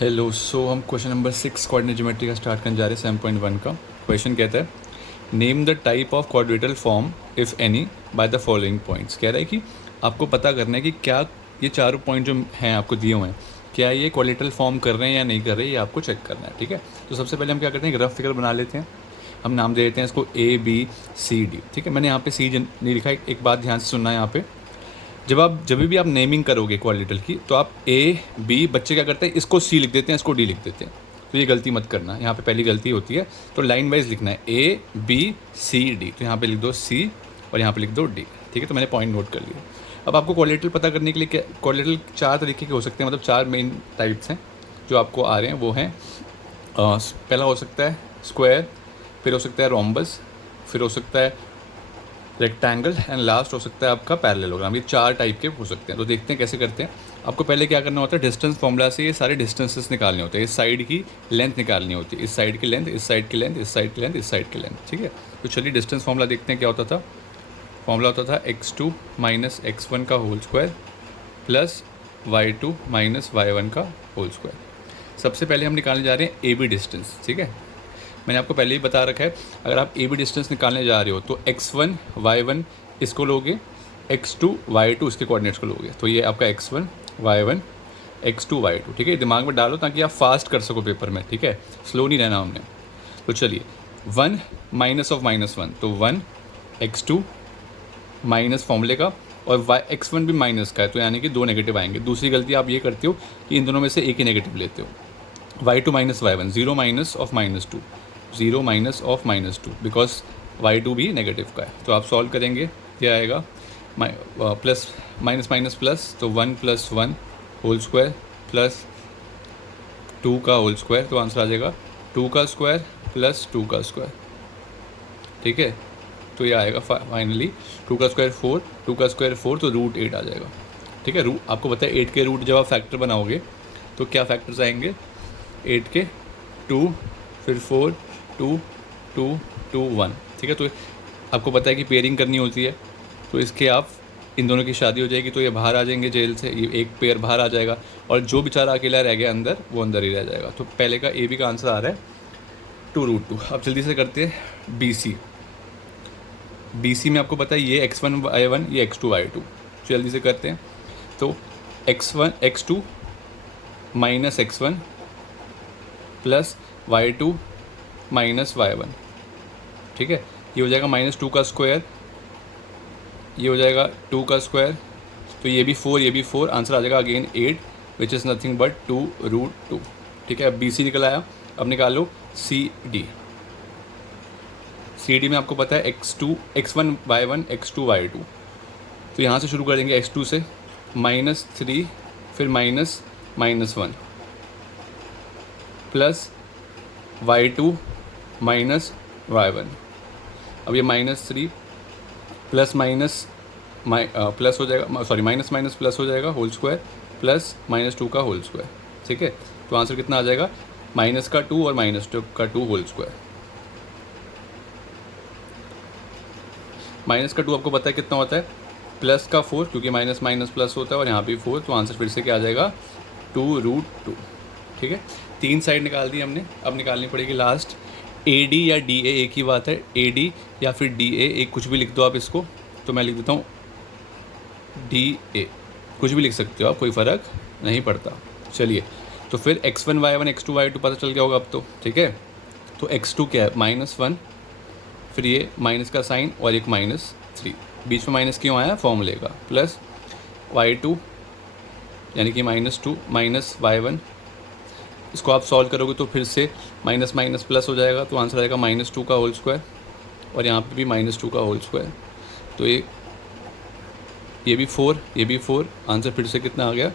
Hello. सो हम question number 6 coordinate geometry का start करने जा रहे हैं 7.1 का। क्वेश्चन कहता है name the type of quadrilateral form if any by the following points. कह रहा है कि आपको पता करना है कि क्या ये चारों पॉइंट जो हैं आपको दिए हुए हैं, क्या ये क्वाड्रेटल फॉर्म कर रहे हैं या नहीं कर रहे, ये आपको चेक करना है। ठीक है, तो सबसे पहले हम क्या करते हैं, एक रफ फिगर बना लेते हैं। हम नाम दे देते हैं इसको ABCD। ठीक है, मैंने यहाँ पे सी नहीं लिखा है। एक बात ध्यान से सुनना है यहाँ पे, जब भी आप नेमिंग करोगे क्वाड्रेटल की, तो आप A B, बच्चे क्या करते हैं, इसको C लिख देते हैं, इसको D लिख देते हैं। तो ये गलती मत करना, यहाँ पे पहली गलती होती है। तो लाइन वाइज लिखना है ABCD, तो यहाँ पे लिख दो C और यहाँ पे लिख दो D। ठीक है, तो मैंने पॉइंट नोट कर लिया। अब आपको क्वाड्रेटल पता करने के लिए क्या, क्वाड्रेटल चार तरीके के हो सकते हैं, मतलब चार मेन टाइप्स हैं जो आपको आ रहे हैं। वो हैं पहला हो सकता है स्क्वायर, फिर हो सकता है रोम्बस, फिर हो सकता है रेक्टेंगल एंड लास्ट हो सकता है आपका पैरेललोग्राम। ये चार टाइप के हो सकते हैं। तो देखते हैं कैसे करते हैं। आपको पहले क्या करना होता है, डिस्टेंस फॉर्मूला से ये सारे डिस्टेंसेस निकालने होते हैं। इस साइड की लेंथ निकालनी होती है, इस साइड की लेंथ, इस साइड की लेंथ, इस साइड की लेंथ, इस साइड की लेंथ। ठीक है, तो चलिए डिस्टेंस फॉर्मूला देखते हैं क्या होता था। फॉर्मूला होता था x2 माइनस x1 का whole square plus y2 minus y1 का होल स्क्वायर। सबसे पहले हम निकालने जा रहे हैं AB डिस्टेंस। ठीक है, मैंने आपको पहले ही बता रखा है, अगर आप AB डिस्टेंस निकालने जा रहे हो तो x1 y1 इसको लोगे, x2 y2 इसके कोऑर्डिनेट्स को लोगे। तो ये आपका x1 y1 x2 y2। ठीक है, दिमाग में डालो ताकि आप फास्ट कर सको पेपर में। ठीक है, स्लो नहीं रहना हमने। तो चलिए 1 माइनस ऑफ -1, तो 1 x2 माइनस फॉर्मूले का, और x1 भी माइनस का है, तो यानी कि दो नेगेटिव आएंगे। दूसरी गलती आप ये करते हो कि इन दोनों में से एक ही नेगेटिव लेते हो। y2 minus y1, 0 minus of -2, 0 minus of -2, because y2 भी नेगेटिव का है। तो आप सॉल्व करेंगे, क्या आएगा, प्लस माइनस माइनस प्लस, तो 1 प्लस 1 होल स्क्वायर प्लस 2 का होल स्क्वायर, तो आंसर आ जाएगा 2 का स्क्वायर प्लस 2 का स्क्वायर। ठीक है, तो ये आएगा फाइनली 2 का स्क्वायर 4, 2 का स्क्वायर 4, तो रूट 8 आ जाएगा। ठीक है, रूट आपको पता है 8 के रूट जब आप फैक्टर बनाओगे तो क्या फैक्टर्स आएंगे, 8 के 2, फिर 4, 2, 2, 2, 1। ठीक है, तो आपको पता है कि पेयरिंग करनी होती है, तो इसके आप इन दोनों की शादी हो जाएगी तो ये बाहर आ जाएंगे जेल से, ये एक पेयर बाहर आ जाएगा, और जो बेचारा अकेला रह गया अंदर वो अंदर ही रह जाएगा। तो पहले का AB का आंसर आ रहा है 2√2। अब जल्दी से करते हैं BC में आपको पता है ये x1 y1, ये x2 y2। जल्दी से करते हैं, तो x2 minus x1 plus y2 minus y1। ठीक है, ये हो जाएगा -2 का स्क्वायर, ये हो जाएगा 2 का स्क्वायर, तो ये भी 4, ये भी 4, आंसर आ जाएगा again 8, which is nothing but 2√2। ठीक है, अब BC निकल आया। अब निकालो CD में आपको पता है x1 y1 x2 y2। तो यहाँ से शुरू करेंगे x2 से, -3, फिर -1 प्लस y2 माइनस y1। अब ये -3 प्लस माइनस प्लस हो जाएगा, सॉरी माइनस माइनस प्लस हो जाएगा, होल स्क्वायर प्लस -2 का होल स्क्वायर। ठीक है, तो आंसर कितना आ जाएगा, -2 और -2 का 2 होल स्क्वायर। -2 आपको पता है कितना होता है, प्लस का 4, क्योंकि माइनस माइनस प्लस होता है, और यहाँ भी 4, तो आंसर फिर से क्या आ जाएगा 2√2। ठीक है, 3 साइड निकाल दी हमने। अब निकालनी पड़ेगी लास्ट AD या DA, एक ही बात है, AD या फिर DA, एक कुछ भी लिख दो आप इसको। तो मैं लिख देता हूँ DA, कुछ भी लिख सकते हो आप, कोई फ़र्क नहीं पड़ता। चलिए, तो फिर x1 y1 x2 y2 पता चल गया होगा अब तो। ठीक है, तो x2 क्या है, -1, फिर ये माइनस का साइन और एक -3, बीच में माइनस क्यों आया, फॉर्मूले का, प्लस y2 यानी कि -2 माइनस y1। इसको आप सॉल्व करोगे तो फिर से माइनस माइनस प्लस हो जाएगा, तो आंसर आएगा -2 का होल स्क्वायर, और यहाँ पे भी -2 का होल स्क्वायर। तो ये भी 4, ये भी 4, आंसर फिर से कितना आ गया,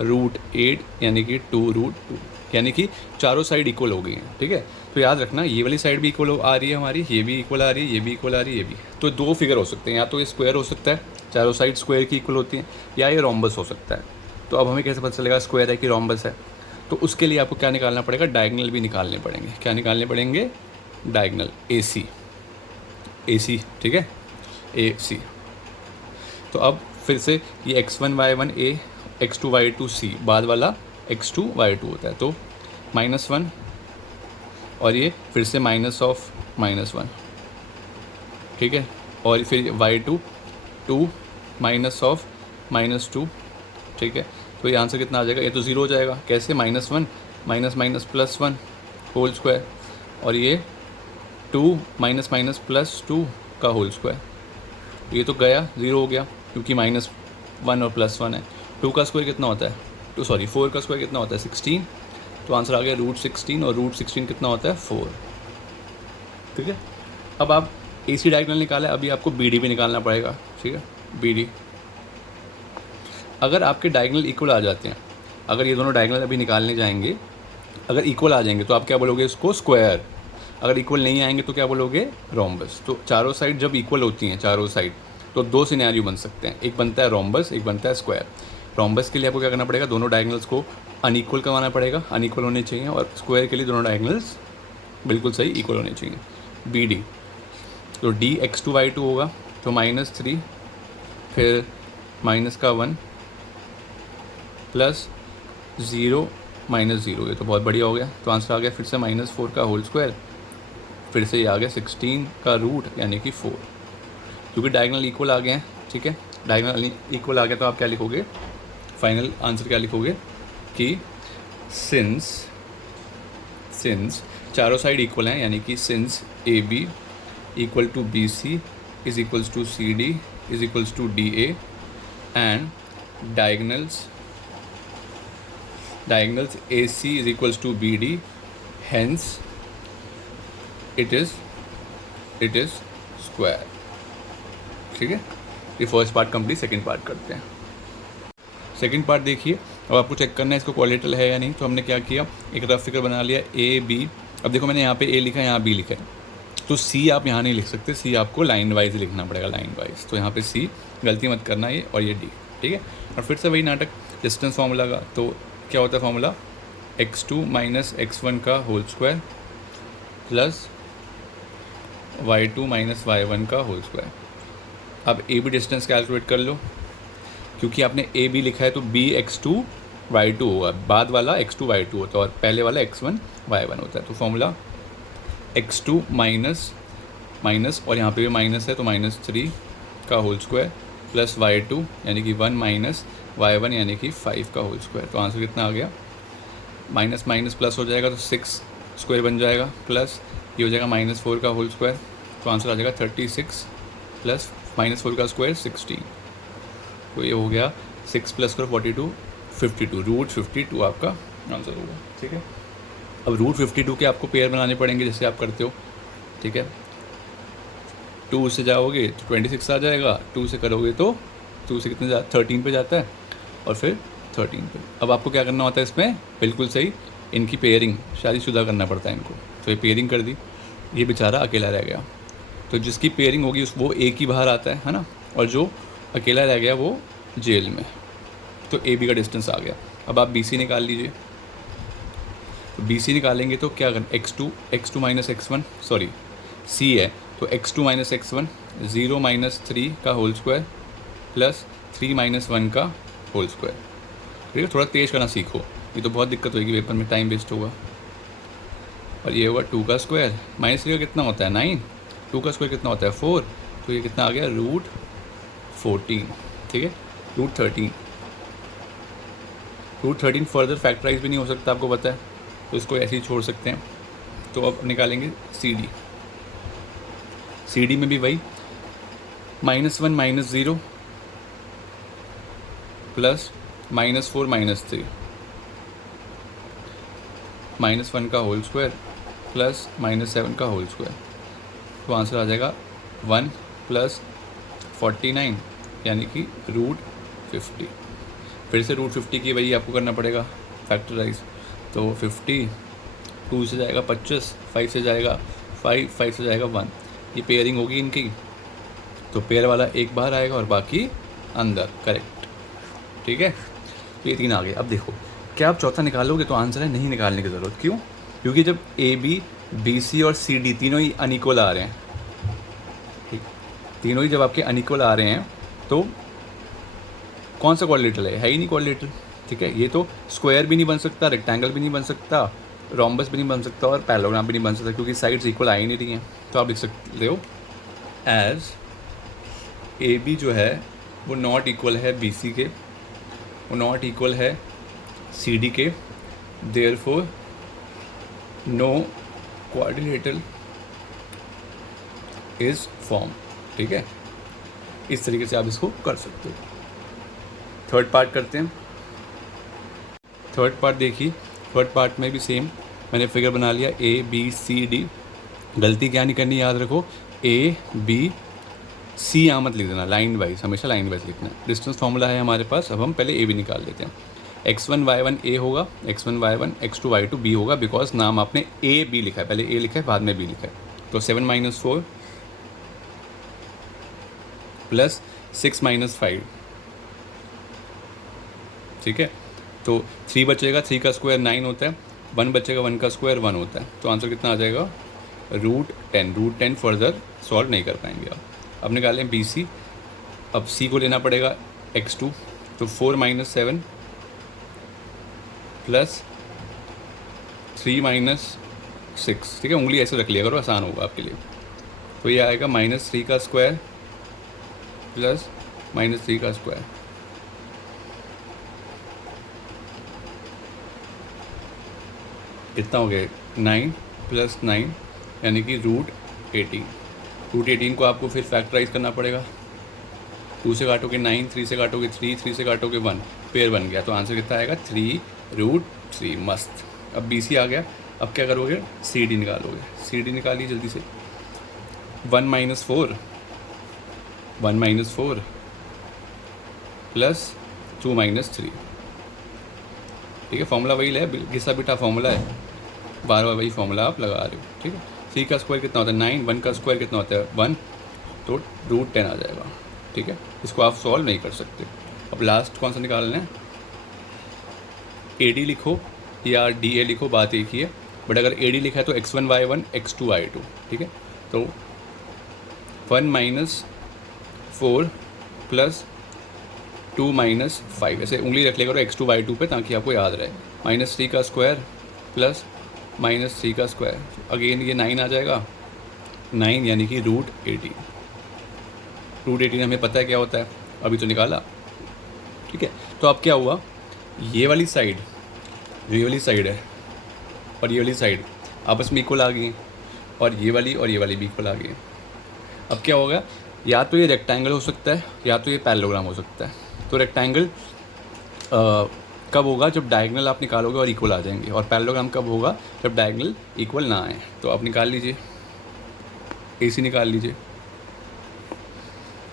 √8, यानी कि 2√2, यानी कि चारों साइड इक्वल हो गई हैं। ठीक है, तो याद रखना ये वाली साइड भी इक्वल आ रही है हमारी, ये भी इक्वल आ रही है, ये भी इक्वल आ रही है, ये भी। तो दो फिगर हो सकते हैं, या तो ये स्क्वायर हो सकता है, चारों साइड स्क्वायर की इक्वल होती हैं, या ये रोम्बस हो सकता है। तो अब हमें कैसे पता चलेगा स्क्वायर है कि रोम्बस है, तो उसके लिए आपको क्या निकालना पड़ेगा, डायगनल भी निकालने पड़ेंगे। क्या निकालने पड़ेंगे, डायगनल, AC। ठीक है, AC। तो अब फिर से ये x1 y1 A, x2 y2 C, बाद वाला x2 y2 होता है। तो -1 और ये फिर से -(-1), ठीक है। और फिर y2 2 -(-2), ठीक है। तो ये आंसर कितना आ जाएगा, ये तो 0 हो जाएगा। कैसे, -1 minus minus plus 1 whole square, और ये 2 माइनस माइनस प्लस 2 का होल स्क्वायर, ये तो गया 0 हो गया क्योंकि -1 और +1 है। 2 का स्क्वायर कितना होता है, 4 का स्क्वायर कितना होता है 16, तो आंसर आ गया √16, और √16 कितना होता है 4, ठीक है। अब आप AC डायगोनल निकाला, अभी आपको BD भी निकालना पड़ेगा, ठीक है। BD अगर आपके डायगोनल इक्वल आ जाते हैं, अगर ये दोनों डायगोनल अभी निकालने जाएंगे, अगर इक्वल आ जाएंगे तो आप क्या बोलोगे, इसको स्क्वायर। अगर इक्वल नहीं आएंगे तो क्या बोलोगे, रोम्बस। तो चारों साइड जब इक्वल होती हैं, चारों साइड, तो 2 सिनेरियो बन सकते हैं, एक बनता है रोम्बस, एक बनता है स्क्वायर। रोम्बस के लिए आपको क्या करना पड़ेगा, दोनों डायगोनल्स को अनइक्वल करवाना पड़ेगा, अनइक्वल होने चाहिए, और स्क्वायर के लिए दोनों डायगोनल्स बिल्कुल सही इक्वल होने चाहिए। BD तो D x2 y2 होगा, तो -3 फिर -(-1) प्लस 0 -0, ये तो बहुत बढ़िया हो गया। तो आंसर आ गया फिर से -4 का होल स्क्वायर, फिर से ये आ गया 16 का रूट यानी कि 4, क्योंकि डायगोनल इक्वल आ गए हैं, ठीक है। डायगोनल इक्वल आ गया तो आप क्या लिखोगे, फाइनल आंसर क्या लिखोगे कि सिंस चारों साइड इक्वल हैं, यानी कि since AB equal to BC is equals to CD is equals to DA and diagonals AC is equals to BD, hence it is square, ठीक है। ये first part complete, second part करते हैं। Second part देखिए, अब आपको check करना है इसको क्वाड्रेटल है या नहीं। तो हमने क्या किया, एक रफ फिगर बना लिया AB। अब देखो मैंने यहाँ पे A लिखा है, यहाँ B लिखा है, तो C आप यहाँ नहीं लिख सकते, C आपको लाइन वाइज लिखना पड़ेगा, लाइन वाइज। तो यहाँ पे C गलती मत करना, ये और ये D, ठीक है। और फिर से वही नाटक डिस्टेंस फार्मूला का, तो क्या होता है फार्मूला, x2 माइनस x1 का whole square plus y2 minus y1 का होल स्क्वायर। अब AB डिस्टेंस कैलकुलेट कर लो, क्योंकि आपने AB लिखा है तो B x2 y2 होगा, बाद वाला x2 y2 होता है और पहले वाला x1 y1 होता है। तो फॉर्मूला x2 माइनस और यहाँ पे भी माइनस है तो -3 का होल स्क्वायर प्लस y2 यानी कि 1 माइनस y1 यानी कि 5 का होल स्क्वायर। तो आंसर कितना आ गया, माइनस माइनस प्लस हो जाएगा तो 6 स्क्वायर बन जाएगा, प्लस ये हो जाएगा -4 का होल स्क्वायर। तो आंसर आ जाएगा 36 प्लस -4 का स्क्वायर 16। तो ये हो गया 6 प्लस करो 42 52, √52 आपका आंसर होगा, ठीक है। अब √52 के आपको पेयर बनाने पड़ेंगे जैसे आप करते हो, ठीक है। 2 से जाओगे तो 26 आ जाएगा, 2 से करोगे तो 2 से कितने 13 पे जाता है, और फिर 13 पे। अब आपको क्या करना होता है इसमें, बिल्कुल सही, इनकी पेयरिंग शादीशुदा करना पड़ता है इनको। तो ये पेयरिंग कर दी, ये बेचारा अकेला रह गया, तो जिसकी पेयरिंग होगी वो एक ही बाहर आता है ना, और जो अकेला रह गया वो जेल में। तो AB का डिस्टेंस आ गया। अब आप BC निकाल लीजिए। तो BC निकालेंगे तो क्या करना, x2 minus x1, sorry C है तो x2 माइनस x1 0 माइनस 3 का होल स्क्वायर प्लस 3 माइनस 1 का होल स्क्वायर, ठीक है। थोड़ा तेज़ करना सीखो, ये तो बहुत दिक्कत होगी पेपर में, टाइम वेस्ट होगा। और ये होगा 2 का स्क्वायर, -3 का कितना होता है 9, 2 का स्क्वायर कितना होता है 4, तो ये कितना आ गया √14, ठीक है। √13 फर्दर फैक्टराइज भी नहीं हो सकता, आपको पता है, तो इसको ऐसे ही छोड़ सकते हैं। तो अब निकालेंगे CD में भी वही -1 -0 प्लस -4 -3 -1 का होल स्क्वायर प्लस -7 का होल स्क्वायर। तो आंसर आ जाएगा 1 प्लस 49 यानी कि √50। फिर से √50 की वही आपको करना पड़ेगा फैक्टराइज। तो 50, 2 से जाएगा 25, 5 से जाएगा 5, 5 से जाएगा 1। ये पेयरिंग होगी इनकी, तो पेयर वाला एक बाहर आएगा और बाकी अंदर, करेक्ट, ठीक है। तो ये 3 आ गए। अब देखो क्या आप चौथा निकालोगे, तो आंसर है नहीं निकालने की ज़रूरत। क्यों, क्योंकि जब AB BC और CD तीनों ही अनइक्वल आ रहे हैं, ठीक, तीनों ही जब आपके अनइक्वल आ रहे हैं तो कौन सा क्वाड्रेटल है ही नहीं क्वाड्रेटल, ठीक है। ये तो स्क्वायर भी नहीं बन सकता, रेक्टेंगल भी नहीं बन सकता, रोम्बस भी नहीं बन सकता और पैरेललोग्राम भी नहीं बन सकता क्योंकि साइड्स इक्वल आ ही नहीं रही हैं। तो आप लिख सकते हो एज ए बी जो है वो नॉट इक्वल है बी सी के, वो नॉट इक्वल है सी डी के, therefore no quadrilateral is form. ठीक है, इस तरीके से आप इसको कर सकते हो। थर्ड पार्ट करते हैं। थर्ड पार्ट देखिए, थर्ड पार्ट में भी सेम मैंने फिगर बना लिया ए बी सी डी। गलती क्या नहीं करनी, याद रखो ए बी सी यहाँ मत लिख देना, लाइन वाइज, हमेशा लाइन वाइज लिखना है। डिस्टेंस फार्मूला है हमारे पास, अब हम पहले ए बी निकाल लेते हैं। x1 y1 ए होगा, x1 y1 x2 y2 b होगा, बिकॉज नाम आपने ए बी लिखा है, पहले ए लिखा है बाद में बी लिखा है। तो 7 - 4 प्लस 6 - 5, ठीक है। तो 3 बचेगा, 3 का स्क्वायर 9 होता है, 1 बचेगा, 1 का स्क्वायर 1 होता है। तो आंसर कितना आ जाएगा √10। √10 फर्दर सॉल्व नहीं कर पाएंगे आप। अब निकालें बी सी। अब सी को लेना पड़ेगा x2, तो 4 - 7 प्लस 3 - 6, ठीक है। उंगली ऐसे रख लिया करो, आसान होगा आपके लिए। तो ये आएगा -3 का स्क्वायर प्लस -3 का स्क्वायर। कितना हो गया 9 + 9 यानी कि √18। √18 को आपको फिर फैक्टराइज करना पड़ेगा। 2 से काटोगे 9, 3 से काटोगे 3, 3 से काटोगे 1, पेयर बन गया। तो आंसर कितना आएगा 3√3। मस्त। अब बी सी आ गया। अब क्या करोगे, सी डी निकालोगे। सी डी निकालिए जल्दी से। 1 - 4 प्लस 2 - 3, ठीक है। फॉर्मूला वही है, घिसा बिठा फॉर्मूला है, बार बार वही फॉर्मूला आप लगा रहे हो, ठीक है। 3 का स्क्वायर कितना होता है 9, 1 का स्क्वायर कितना होता है 1, तो √10 आ जाएगा, ठीक है। इसको आप सॉल्व नहीं कर सकते। अब लास्ट कौन सा निकालना है, ए डी लिखो या डी ए लिखो, बात एक ही है। बट अगर ए डी लिखा है तो x1 y1 x2 y2, ठीक है। तो 1 - 4 प्लस 2 - 5, ऐसे उंगली रख लिया करो x2 y2 पे ताकि आपको याद रहे। -3 का स्क्वायर प्लस -3 का स्क्वायर, अगेन ये 9 आ जाएगा। 9 यानी कि √18। √18 हमें पता है क्या होता है, अभी तो निकाला, ठीक है। तो अब क्या हुआ, ये वाली साइड है और ये वाली साइड आपस में इक्वल आ गई, और ये वाली भी इक्वल आ गई। अब क्या होगा, या तो ये रेक्टेंगल हो सकता है या तो ये पैरेललोग्राम हो सकता है। तो रेक्टेंगल कब होगा, जब डायगोनल आप निकालोगे और इक्वल आ जाएंगे, और पैरेललोग्राम कब होगा, जब डायगोनल इक्वल ना आए। तो आप निकाल लीजिए, ए सी निकाल लीजिए।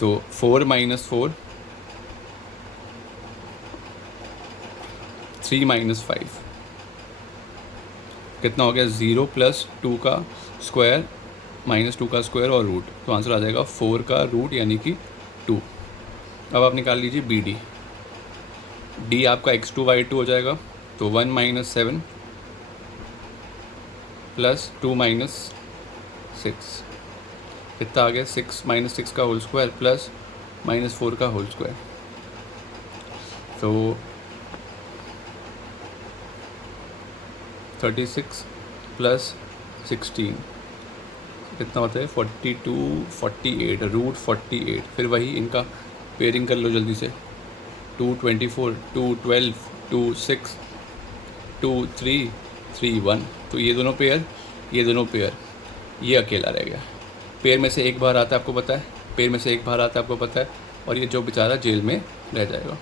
तो 4 - 4 3 - 5 कितना हो गया, 0 + 2 का स्क्वायर -2 का स्क्वायर और रूट। तो आंसर आ जाएगा 4 का रूट यानी कि 2। अब आप निकाल लीजिए बी डी। डी आपका x2 y2 हो जाएगा। तो 1 - 7 प्लस 2 - 6 कितना आ गया, 6 - 6 का होल स्क्वायर प्लस -4 का होल स्क्वायर। तो 36 + 16 कितना होता है 42 48 √48। फिर वही इनका पेयरिंग कर लो जल्दी से। 2 24 2 12 2 6 2 3 3 1। तो ये दोनों पेयर, ये अकेला रह गया। पेयर में से एक बाहर आता है आपको पता है, और ये जो बेचारा जेल में रह जाएगा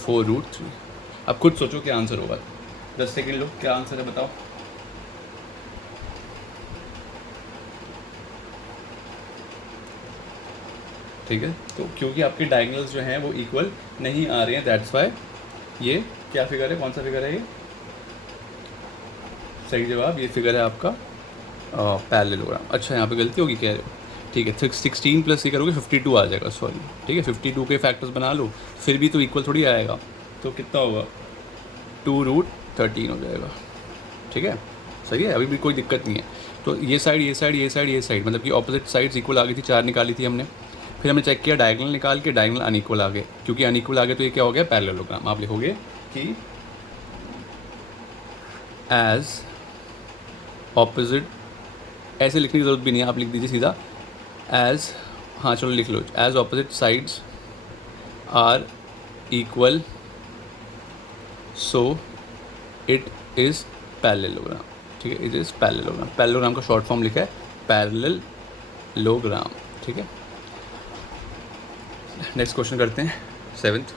4√3। अब खुद सोचो क्या आंसर होगा, 10 सेकेंड लो, क्या आंसर है बताओ। ठीक है, तो क्योंकि आपके डायगोनल्स जो हैं वो इक्वल नहीं आ रहे हैं, दैट्स वाई ये क्या फिगर है, कौन सा फिगर है ये, सही जवाब ये फिगर है आपका पैरेललोग्राम। अच्छा यहाँ पे गलती होगी कह रहे हो, ठीक है। 16 प्लस ये करोगे 52 आ जाएगा, सॉरी, ठीक है। 52 के फैक्टर्स बना लो, फिर भी तो इक्वल थोड़ी आएगा। तो कितना होगा 2√13 हो जाएगा, ठीक है, सही है, अभी भी कोई दिक्कत नहीं है। तो ये साइड मतलब कि ऑपोजिट साइड्स इक्वल आ गई थी, 4 निकाली थी हमने। फिर हमने चेक किया डायगोनल निकाल के, डायगोनल अनइक्वल आ गए। क्योंकि अनइक्वल आ गए तो ये क्या हो गया पैरेललोग्राम। आप लिखोगे कि एज ऑपोजिट, ऐसे लिखने की ज़रूरत भी नहीं है, आप लिख दीजिए सीधा एज, हाँ चलो लिख लो, as opposite sides are equal so it is parallelogram. ठीक है, इट इज़ पैरेललोग्राम। पैरेललोग्राम का शॉर्ट फॉर्म लिखा है पैरेललोग्राम। ठीक है, नेक्स्ट क्वेश्चन करते हैं 7th।